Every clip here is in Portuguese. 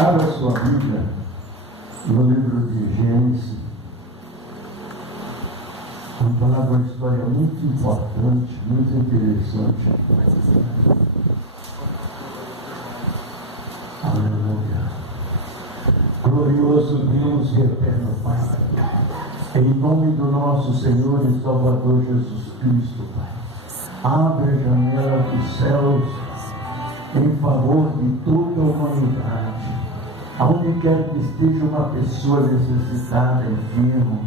Abra sua Bíblia no livro de Gênesis. Vamos falar de uma história muito importante, muito interessante. Aleluia. Glorioso Deus e eterno Pai, em nome do nosso Senhor e Salvador Jesus Cristo, Pai, abre a janela dos céus em favor de toda a humanidade. Aonde quer que esteja uma pessoa necessitada, enferma,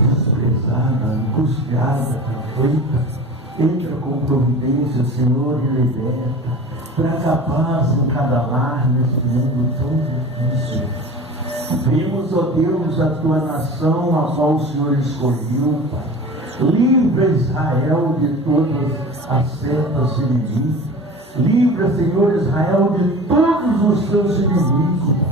desprezada, angustiada, aflita, entra com providência, Senhor, e liberta. Traga paz em cada lar neste mundo tão difícil. Vimos, ó Deus, a tua nação, a qual o Senhor escolheu, Pai. Livra Israel de todas as setas inimigas. Livra, Senhor, Israel de todos os seus inimigos, Pai.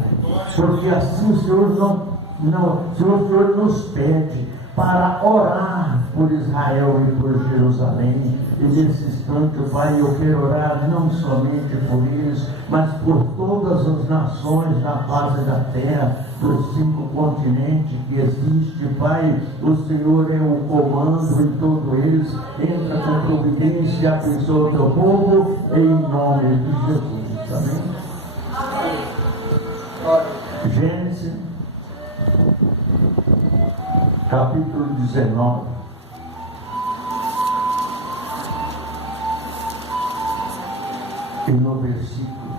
Porque assim o Senhor o Senhor nos pede para orar por Israel e por Jerusalém. E nesse instante, Pai, eu quero orar não somente por eles, mas por todas as nações da face da terra, dos 5 continentes que existem, Pai. O Senhor é o comando em todos eles. Entra com providência e abençoa o teu povo, em nome de Jesus. Amém? Gênesis, capítulo 19. E no versículo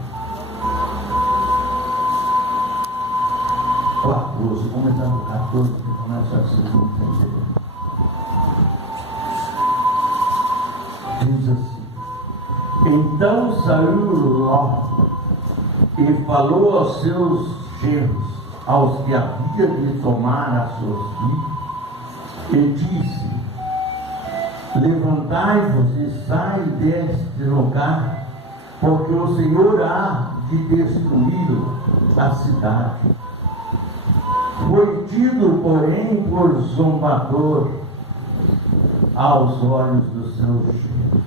14, começar no 14, que começa a ser entender. Diz assim: então saiu Ló e falou aos seus genros, aos que havia de tomar as suas filhas, e disse: levantai-vos e sai deste lugar, porque o Senhor há de destruir a cidade. Foi tido, porém, por zombador aos olhos dos seus genros.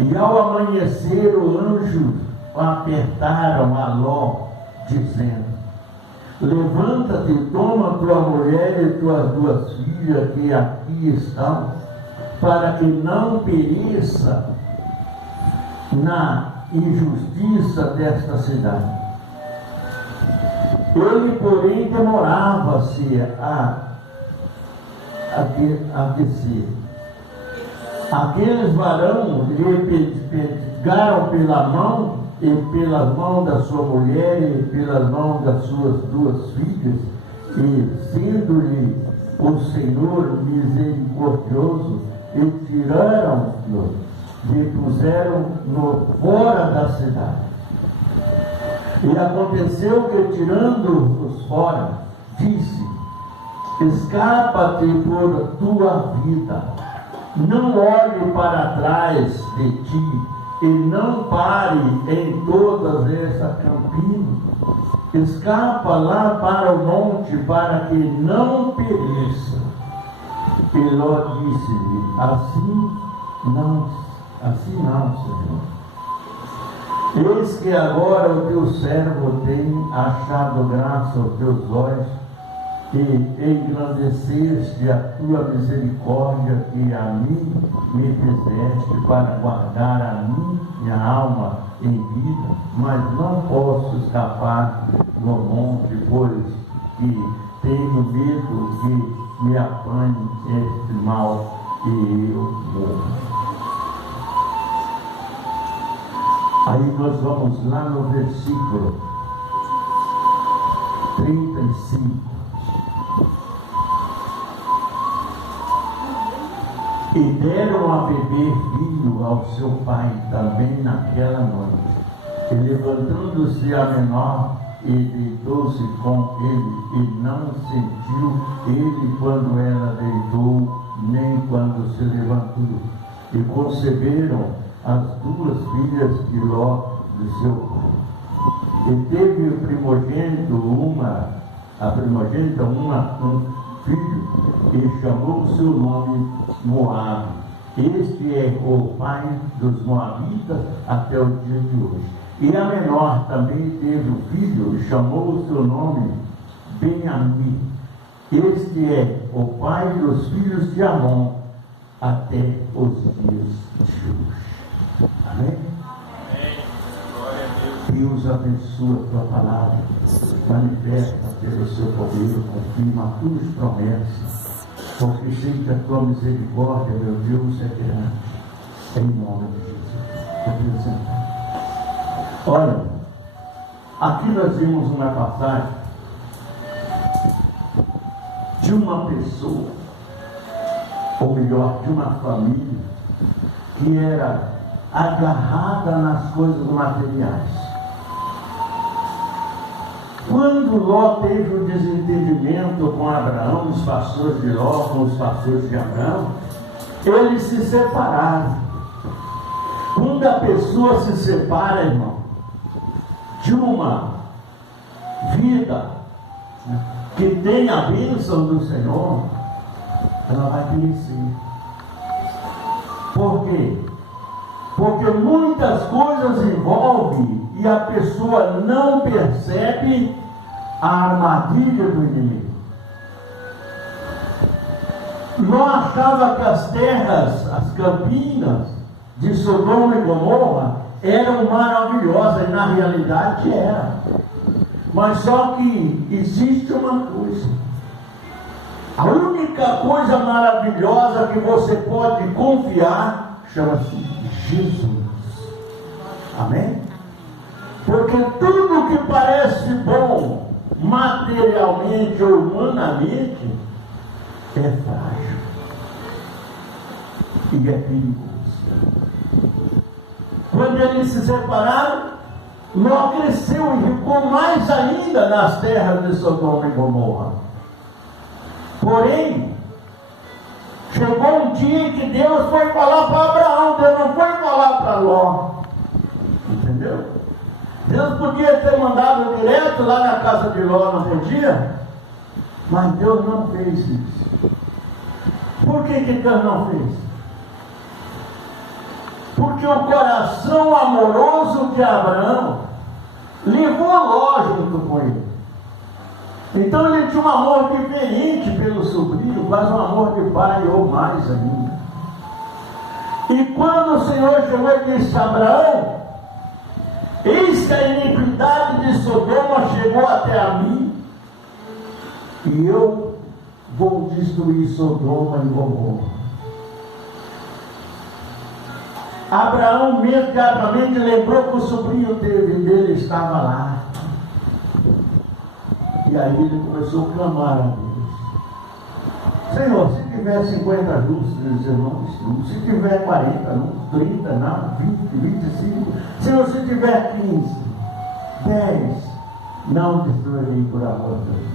E ao amanhecer, o anjo apertaram a Ló, dizendo: levanta-te, toma tua mulher e tuas 2 filhas que aqui estão, para que não pereça na injustiça desta cidade. Ele, porém, demorava-se a descer. Aqueles varões lhe pegaram pela mão, e pelas mãos da sua mulher, e pelas mãos das suas 2 filhas, e sendo-lhe o Senhor misericordioso, e tiraram-no e puseram-no fora da cidade. E aconteceu que, tirando-os fora, disse: escapa-te por tua vida, não olhe para trás de ti, e não pare em todas essas campinas. Escapa lá para o monte, para que não pereça. E Ló disse-lhe: assim não, Senhor. Eis que agora o teu servo tem achado graça aos teus olhos, e engrandeceste a tua misericórdia que a mim me fizeste, para guardar a minha alma em vida, mas não posso escapar no monte, pois que tenho medo que me apanhe este mal e eu morro. Aí nós vamos lá no versículo 35. E deram a beber vinho ao seu pai também naquela noite. E levantando-se a menor, e deitou-se com ele, e não sentiu ele quando ela deitou, nem quando se levantou. E conceberam as 2 filhas de Ló, de seu pai. E teve o primogênito um filho, e chamou o seu nome Moabe. Este é o pai dos moabitas até o dia de hoje. E a menor também teve um filho e chamou o seu nome Benjamim. Este é o pai dos filhos de Amon até os dias de hoje. Amém? Deus abençoa a tua palavra, manifesta pelo seu poder, confirma as tuas promessas, porque sei que a tua misericórdia, meu Deus, é grande, em nome de Jesus. Olha, aqui nós vimos uma passagem de uma pessoa, ou melhor, de uma família, que era agarrada nas coisas materiais. Quando Ló teve um desentendimento com Abraão, os pastores de Ló com os pastores de Abraão, eles se separaram. Quando a pessoa se separa, irmão, de uma vida que tem a bênção do Senhor, ela vai crescer. Por quê? Porque muitas coisas envolvem e a pessoa não percebe a armadilha do inimigo. Não achava que as terras, as campinas de Sodoma e Gomorra eram maravilhosas, e na realidade era. Mas só que existe uma coisa. A única coisa maravilhosa que você pode confiar chama-se Jesus. Amém? Porque tudo que parece bom materialmente ou humanamente é frágil e é perigoso. Quando eles se separaram, Ló cresceu e ficou mais ainda nas terras de Sodoma e Gomorra. Porém, chegou um dia que Deus foi falar para Abraão, Deus não foi falar para Ló. Entendeu? Deus podia ter mandado direto lá na casa de Ló, não podia? Mas Deus não fez isso. Por que Deus não fez? Porque o coração amoroso de Abraão levou Ló junto com ele. Então ele tinha um amor diferente pelo sobrinho, quase um amor de pai ou mais ainda. E quando o Senhor chegou e disse a Abraão: eis que a iniquidade de Sodoma chegou até a mim, e eu vou destruir Sodoma e Gomorra. Abraão imediatamente lembrou que o sobrinho dele estava lá. E aí ele começou a clamar a Deus: Senhor, se tiver 50 justos, eu não destruo. Se tiver 40, não, 30, não, 20, 25. Senhor, se tiver 15, 10, não destruirei por amor de Deus.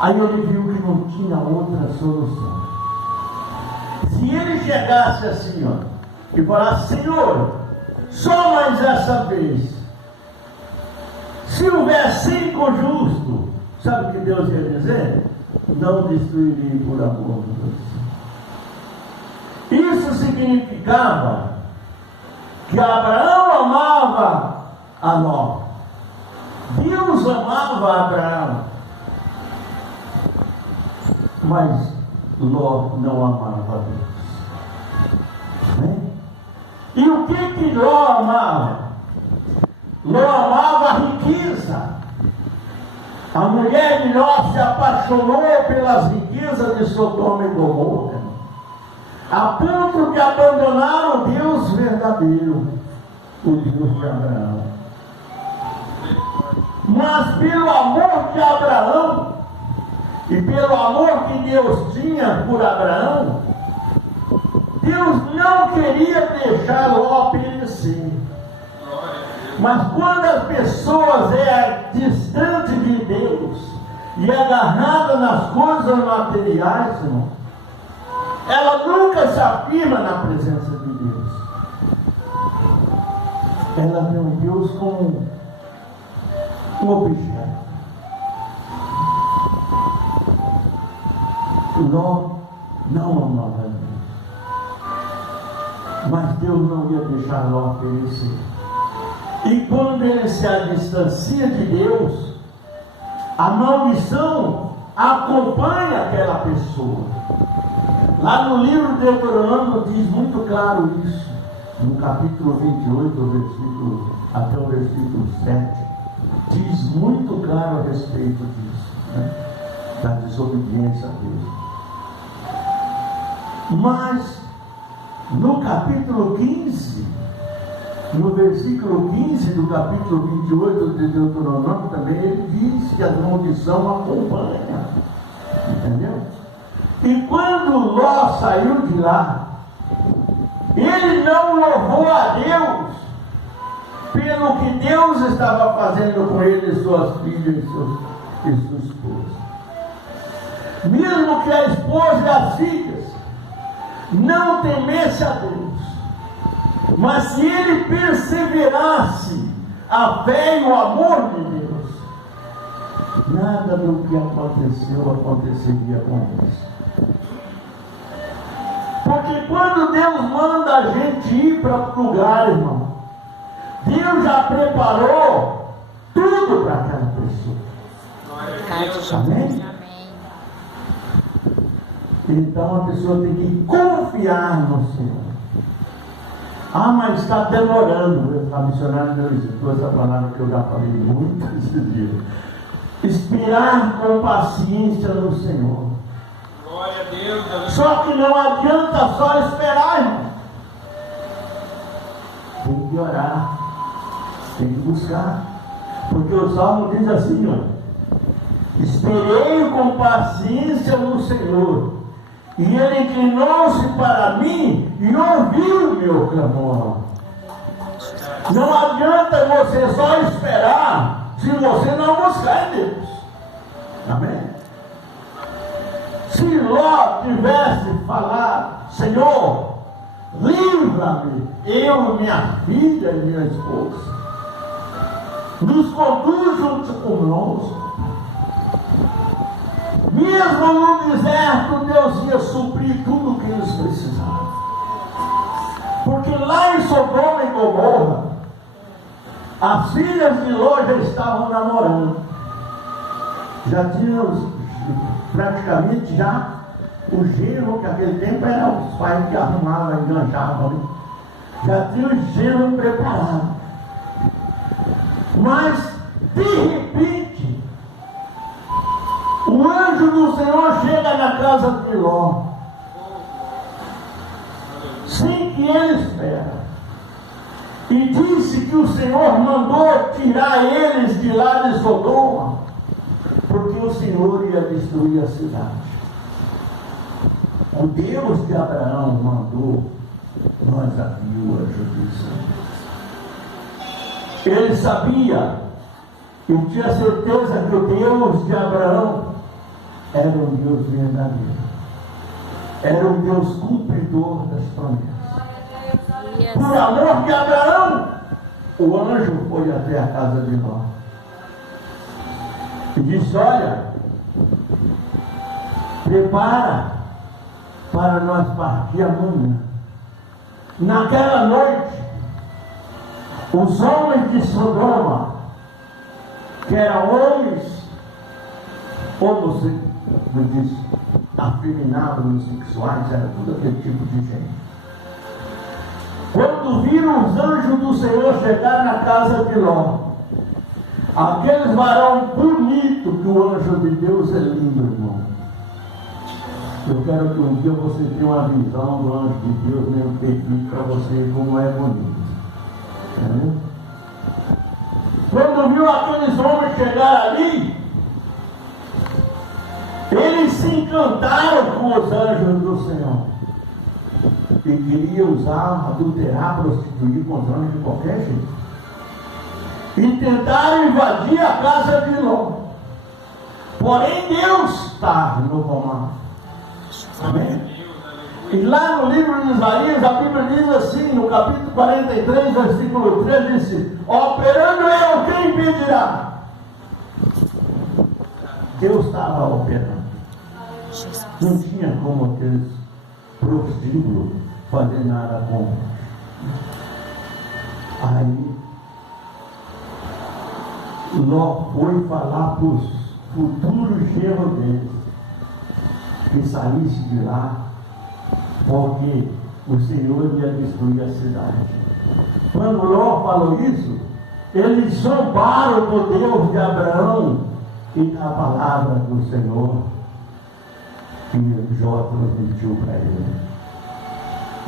Aí ele viu que não tinha outra solução. Se ele chegasse assim, ó, e falasse: Senhor, só mais essa vez, se houver 5 justos, sabe o que Deus ia dizer? Não destruirei por amor de você. Isso significava que Abraão amava a Ló. Deus amava Abraão. Mas Ló não amava Deus. Né? E o que Ló amava? Ló amava a riqueza. A mulher de Ló se apaixonou pelas riquezas de Sodoma e Gomorra, a ponto de abandonar o Deus verdadeiro, o Deus de Abraão. Mas pelo amor de Abraão e pelo amor que Deus tinha por Abraão, Deus não queria deixar Ló perecer. Mas quando as pessoas é distante de Deus e agarrada nas coisas materiais, irmão, ela nunca se afirma na presença de Deus. Ela vê um Deus como um objeto. Ló não amava Deus, mas Deus não ia deixar Ló perecer. E quando ele se distancia de Deus, a maldição acompanha aquela pessoa. Lá no livro de Deuteronômio diz muito claro isso. No capítulo 28, até o versículo 7, diz muito claro a respeito disso, né? Da desobediência a Deus. Mas, no capítulo 15, no versículo 15 do capítulo 28 de Deuteronômio, também ele diz que a maldição acompanha. Entendeu? E quando Ló saiu de lá, ele não louvou a Deus pelo que Deus estava fazendo com ele, suas filhas e sua esposa. Mesmo que a esposa e as filhas não temesse a Deus, mas se ele perseverasse a fé e o amor de Deus, nada do que aconteceu aconteceria com eles. Porque quando Deus manda a gente ir para o lugar, irmão, Deus já preparou tudo para aquela pessoa. Amém? Então a pessoa tem que confiar no Senhor. Ah, mas está demorando. A missionária deu essa palavra que eu já falei muito esses dias. Esperar com paciência no Senhor. Glória a Deus. Só que não adianta só esperar, irmão. Tem que orar. Tem que buscar. Porque o Salmo diz assim, ó: esperei com paciência no Senhor, e Ele inclinou-se para mim e ouviu o meu clamor. Não adianta você só esperar se você não buscar em Deus. Amém? Se Ló tivesse falado: Senhor, livra-me, eu, minha filha e minha esposa, nos conduz junto conosco. Mesmo no deserto, Deus ia suprir tudo o que eles precisavam. Porque lá em Sodoma e Gomorra, as filhas de Ló já estavam namorando. Já tinham praticamente já o genro, que naquele tempo era os pais que arrumavam, enganchavam, né? Já tinha o genro preparado. Mas, de repente, o anjo do Senhor chega na casa de Ló, sem que ele espera, e disse que o Senhor mandou tirar eles de lá de Sodoma, porque o Senhor ia destruir a cidade. O Deus de Abraão mandou nós aqui o anjo do Senhor. Ele sabia e tinha certeza que o Deus de Abraão era um Deus verdadeiro, era um Deus cumpridor das promessas. Por amor de Abraão, o anjo foi até a casa de Ló e disse: olha, prepara para nós partir amanhã. Naquela noite, os homens de Sodoma, que eram homens afeminados, sexuais, era tudo aquele tipo de gente, quando viram os anjos do Senhor chegar na casa de Ló, aqueles varão bonito, que o anjo de Deus é lindo, irmão. Eu quero que um dia você tenha uma visão do anjo de Deus, mesmo perfeito, para você como é bonito. Quando viu aqueles homens chegar ali, eles se encantaram com os anjos do Senhor e queriam usar, adulterar, prostituir com os anjos de qualquer jeito, e tentaram invadir a casa de Ló. Porém Deus estava no comando. Amém? E lá no livro de Isaías, a Bíblia diz assim, no capítulo 43, versículo 3, diz: operando eu, quem impedirá? Deus estava operando. Não tinha como aqueles prostíbulos fazer nada com. Aí Ló foi falar para os futuros genros deles que saísse de lá, porque o Senhor ia destruir a cidade. Quando Ló falou isso, eles zombaram do Deus de Abraão e da palavra do Senhor que Jó transmitiu para ele.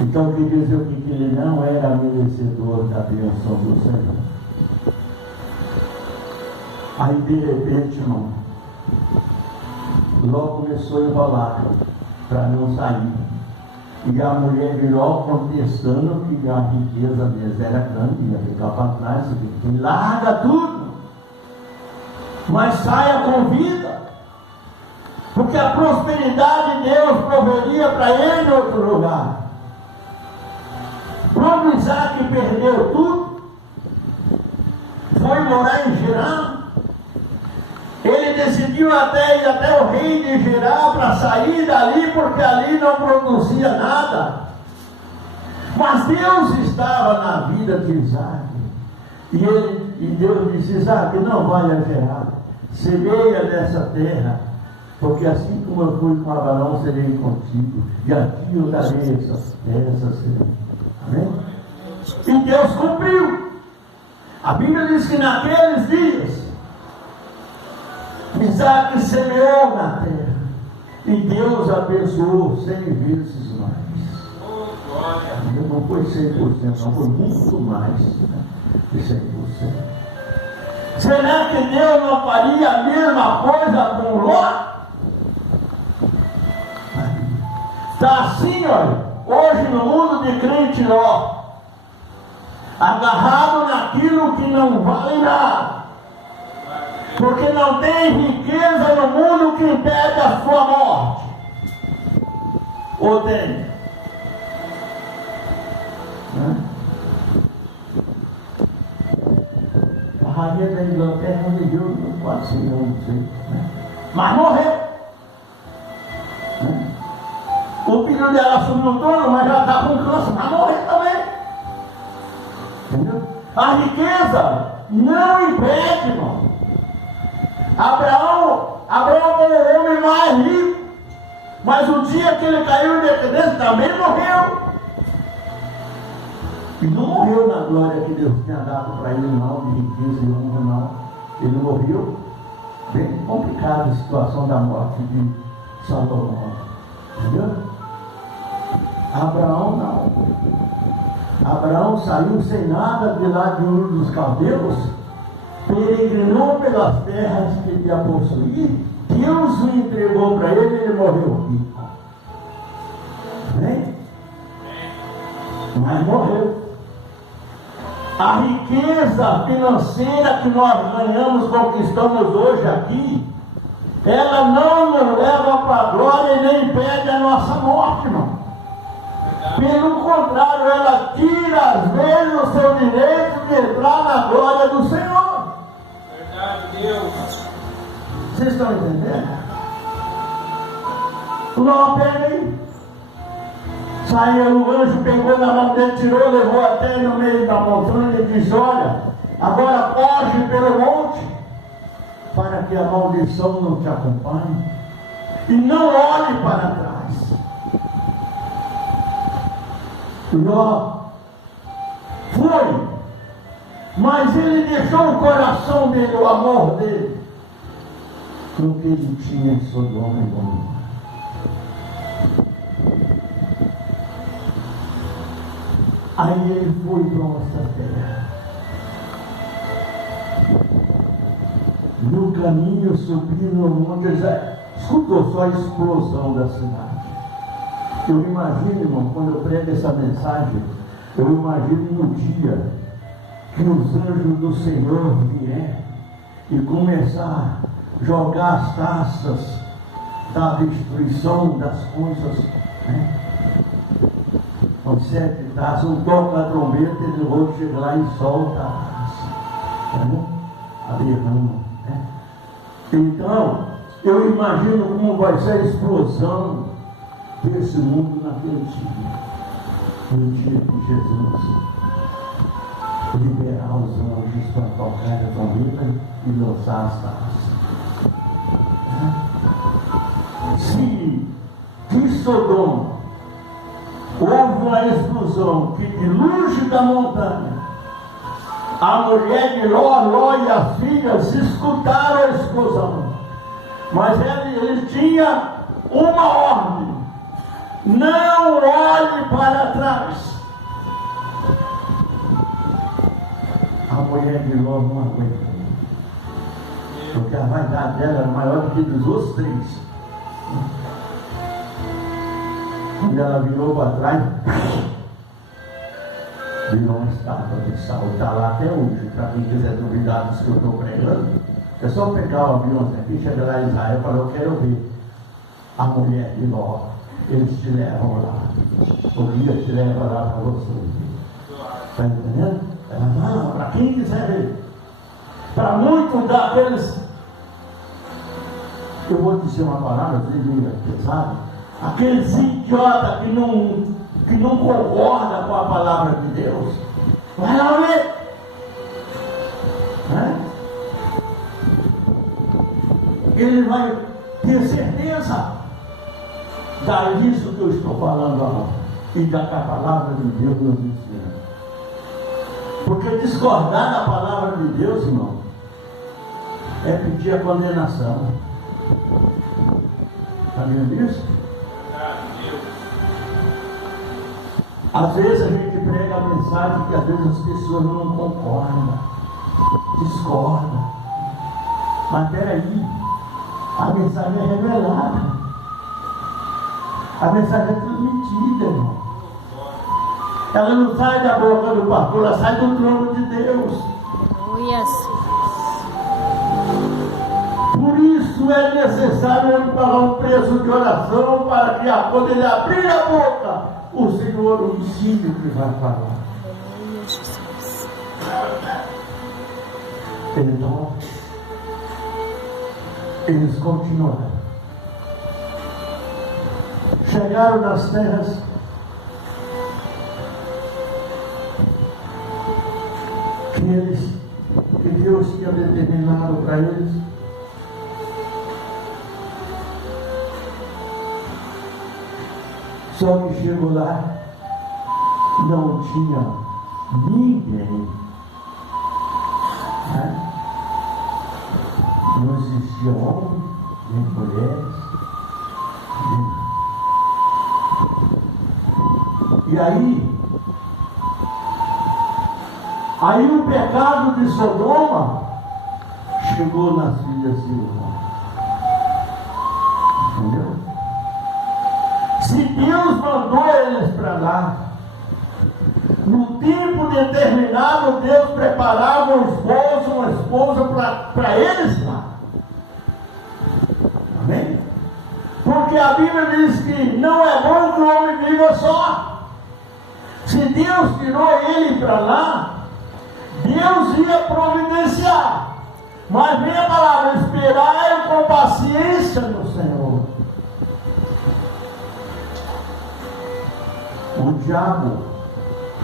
Então, quer dizer o que ele não era merecedor da bênção do Senhor. Aí, de repente, irmão, Ló começou a enrolar para não sair. E a mulher de Ló contestando que a riqueza deles era grande, ia ficar para trás, e larga tudo, mas saia com vida, porque a prosperidade de Deus proveria para ele em outro lugar. Quando Isaac perdeu tudo, foi morar em Gerar. Ele decidiu até ir até o rei de Gerar para sair dali, porque ali não produzia nada. Mas Deus estava na vida de Isaac. E Deus disse: Isaac, não vai a Gerar, semeia nessa terra, porque assim como eu fui com Abraão, serei contigo, e aqui eu darei essas terras. Amém? E Deus cumpriu. A Bíblia diz que naqueles dias Isaac semeou na terra e Deus abençoou 100 vezes mais. Não foi 100%, não, foi muito mais, né, de 100%. Será que Deus não faria a mesma coisa com Ló? Está assim, olha, hoje no mundo de crente Ló, agarrado naquilo que não vale nada. Porque não tem riqueza no mundo que impede a sua morte. Ou tem? A rainha da Inglaterra viveu no 400 anos, não sei. Mas morreu. O filho dela subiu no trono, mas já está com câncer, mas morreu também. Entendeu? A riqueza não impede, irmão. Abraão foi o homem mais rico, mas o dia que ele caiu em decadência também morreu. E não morreu na glória que Deus tinha dado para ele, não, de riqueza e honra, não. Ele morreu bem complicada a situação da morte de Salomão. Entendeu? Abraão não. Abraão saiu sem nada de lá de Ur dos Caldeus, peregrinou pelas terras que ele ia possuir, Deus o entregou para ele e ele morreu rico. Amém? Mas morreu. A riqueza financeira que nós ganhamos, conquistamos hoje aqui, ela não nos leva para a glória e nem impede a nossa morte, irmão. Pelo contrário, ela tira às vezes o seu direito de entrar na glória do Senhor. Deus. Vocês estão entendendo? Ló, pega aí. Saiu, o anjo pegou na mão dele, tirou, levou até no meio da montanha e disse: olha, agora foge pelo monte, para que a maldição não te acompanhe, e não olhe para trás. Ló foi, mas ele deixou o coração dele, o amor dele, com o que ele tinha em Sodoma e Gomorra. Aí ele foi para outra terra. No caminho, subindo no monte, ele já escutou só a explosão da cidade. Eu imagino, irmão, quando eu prego essa mensagem, eu imagino no dia que os anjos do Senhor vier e começar a jogar as taças da destruição das coisas, né? Com 7 taças, um toca a trombeta, ele vai chegar lá e solta a taça, né? A derrama, né? Então, eu imagino como vai ser a explosão desse mundo naquele dia, no dia que Jesus liberar os anjos para tocar a família e lançar as taças. Se de Sodoma houve uma explosão que de longe da montanha a mulher de Ló e as filhas escutaram a explosão, mas ele tinha uma ordem: não olhe para trás. A mulher de Ló não aguentou, porque a vaidade dela era maior do que dos outros três. Quando ela virou para trás, virou uma estátua de sal. Está lá até hoje. Para quem quiser duvidar disso que eu estou pregando, é só pegar o avião aqui, chegar lá em Israel e falar: eu quero ver a mulher de Ló. Eles te levam lá. O guia te leva lá para você. Está entendendo? Ela não, para quem quiser ver. Para muitos daqueles, eu vou dizer uma palavra meio pesada, aqueles idiotas que não concordam com a palavra de Deus, vai lá ler. Ele vai ter certeza disso que eu estou falando agora e da que a palavra de Deus nos ensina. Porque discordar da palavra de Deus, irmão, é pedir a condenação. Está vendo isso? Às vezes a gente prega a mensagem que às vezes as pessoas não concordam, discordam. Mas peraí, a mensagem é revelada. A mensagem é transmitida, irmão. Ela não sai da boca do pastor, ela sai do trono de Deus. Oh, yes. Por isso é necessário ele pagar um preço de oração para que quando ele abrir a boca, o Senhor o ensine o que vai falar. Então, eles continuaram. Chegaram nas terras que Deus tinha determinado para eles. Só que chegou lá, não tinha ninguém, né? Não existia homem, nem mulheres, e aí o pecado de Sodoma chegou nas filhas de Ló. Entendeu? Se Deus mandou eles para lá, no tempo determinado, Deus preparava um esposo, uma esposa para eles lá. Amém? Porque a Bíblia diz que não é bom que o homem viva só. Se Deus tirou ele para lá, Deus ia providenciar. Mas vem a palavra: esperai com paciência no Senhor. O diabo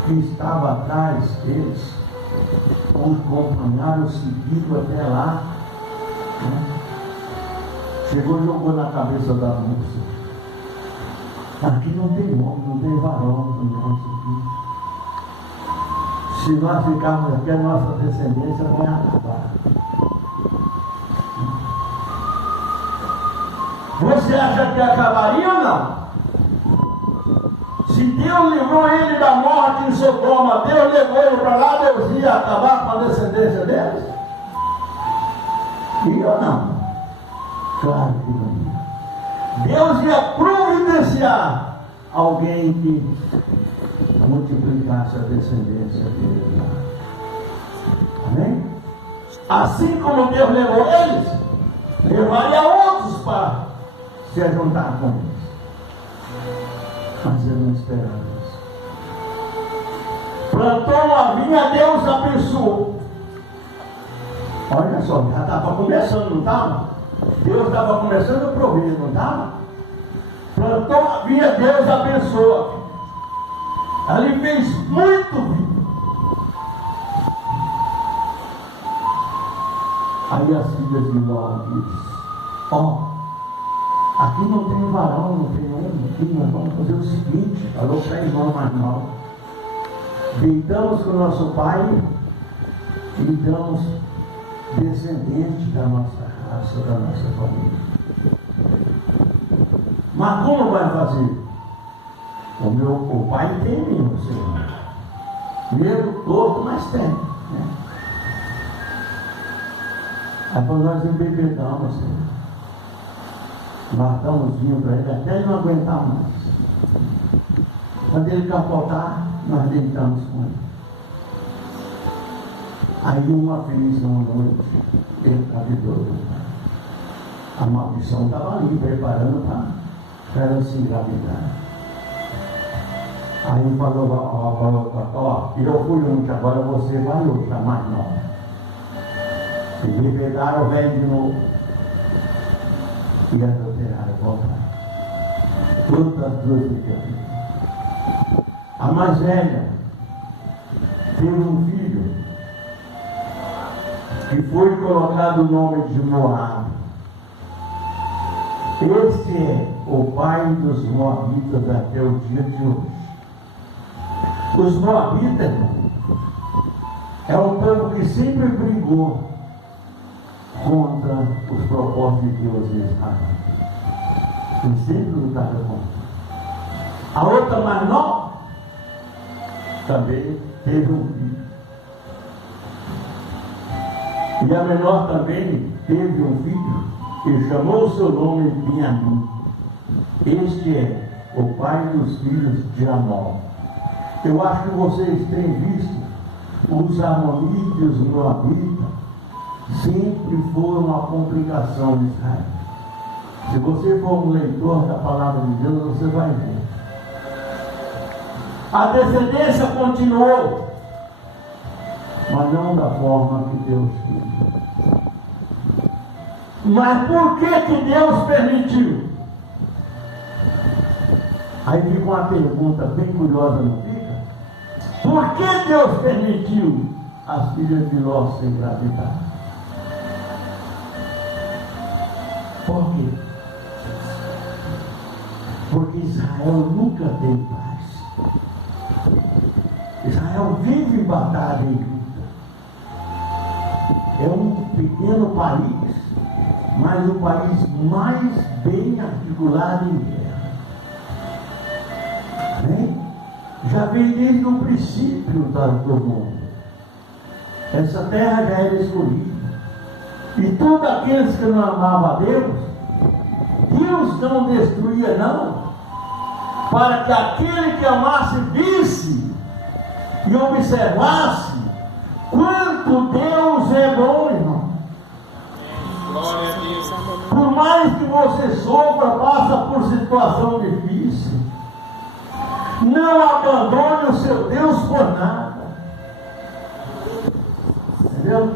que estava atrás deles, os acompanharam, seguiram até lá, né? Chegou e jogou na cabeça da moça: aqui não tem homem, não tem varão, não tem isso. Se nós ficarmos aqui, a nossa descendência vai acabar. Você acha que acabaria ou não? Se Deus livrou ele da morte em Sodoma, Deus levou ele para lá, Deus ia acabar com a descendência deles? E ou não? Claro que não ia. Deus ia providenciar alguém que multiplicasse a descendência dele. Amém? Assim como Deus levou eles, levaria outros para se juntar com eles. Mas ele não esperava isso. Plantou uma vinha, Deus abençoou. Olha só, já estava começando, não estava? Deus estava começando a prover, não estava? Plantou uma vinha, Deus abençoou. Ali fez muito vinho. Aí as filhas de Ló dizem: ó, aqui não tem varão, não tem homem, aqui nós vamos fazer o seguinte, falou para a irmã mais nova: deitamos com o nosso pai e damos descendente da nossa raça, da nossa família. Mas como vai fazer? O pai tem o Senhor. Medo, torto, mas tem. Né? Aí quando nós embebedamos, Senhor, matamos vinho para ele até ele não aguentar mais. Quando ele capotar, nós deitamos com ele. Aí uma vez, uma noite, ele engravidou. A maldição estava ali, preparando para ela se engravidar. Aí falou: ó, eu fui ontem, agora você vai hoje, a mais nova. E bebedaram o velho de novo. E adulteraram o papai. Todas as duas ficaram. A mais velha teve um filho que foi colocado o nome de Moab. Este é o pai dos Moabitas até o dia de hoje. Os Moabitas é um povo que sempre brigou contra os propósitos de Deus em Israel. Ele sempre lutava contra. A outra mais nova também teve um filho. E a menor também teve um filho que chamou o seu nome Benjamim. Este é o pai dos filhos de Amon. Eu acho que vocês têm visto os amonitas e os moabitas sempre foram uma complicação de Israel. Se você for um leitor da palavra de Deus, você vai ver. A descendência continuou, mas não da forma que Deus queria. Mas por que Deus permitiu? Aí fica uma pergunta bem curiosa, não fica? Por que Deus permitiu as filhas de Ló se engravidar? Por quê? Porque Israel nunca tem paz. Israel vive em batalha e luta. É um pequeno país, mas o país mais bem articulado em guerra. Amém? Já vem desde o princípio do mundo. Essa terra já era escolhida. E todos aqueles que não amavam a Deus, Deus não destruía não, para que aquele que amasse visse e observasse quanto Deus é bom, irmão. Glória a Deus. Por mais que você sofra, passa por situação difícil, não abandone o seu Deus por nada. Entendeu?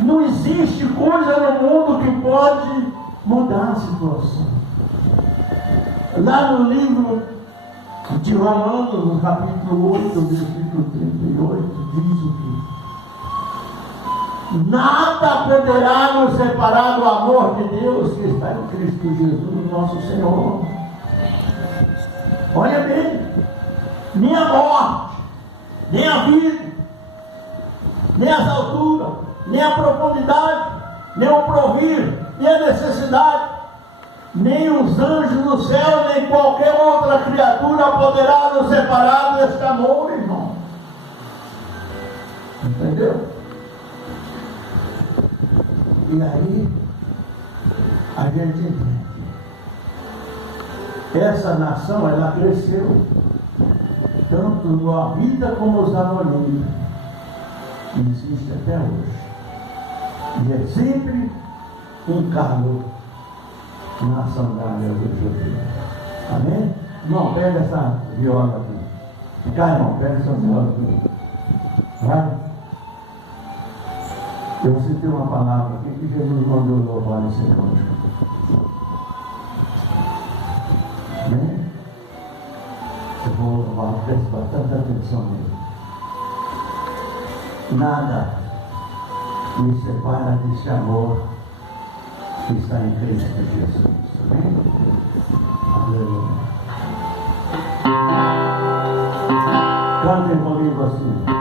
Não existe coisa no mundo que pode mudar a situação. Lá no livro de Romanos, no capítulo 8, versículo 38, diz o que? Nada poderá nos separar do amor de Deus que está em Cristo Jesus, nosso Senhor. Olha bem, nem a morte, nem a vida, nem as alturas, nem a profundidade, nem o provir, nem a necessidade, nem os anjos do céu, nem qualquer outra criatura poderá nos separar deste amor, irmão. Entendeu? E aí, a gente entende. Essa nação, ela cresceu, tanto no Moabita como os amonitas. Existe até hoje. E é sempre um calo na sandália do judeu. Amém? Irmão, pega essa viola aqui. Cá, irmão, pega essa viola aqui. Vai? Eu citei uma palavra aqui que Jesus mandou louvar esse Senhor. Amém? Eu vou louvar, preste bastante atenção nele. Nada me separa desse amor que está em Cristo Jesus. Amém? Aleluia. Canta, irmão, assim.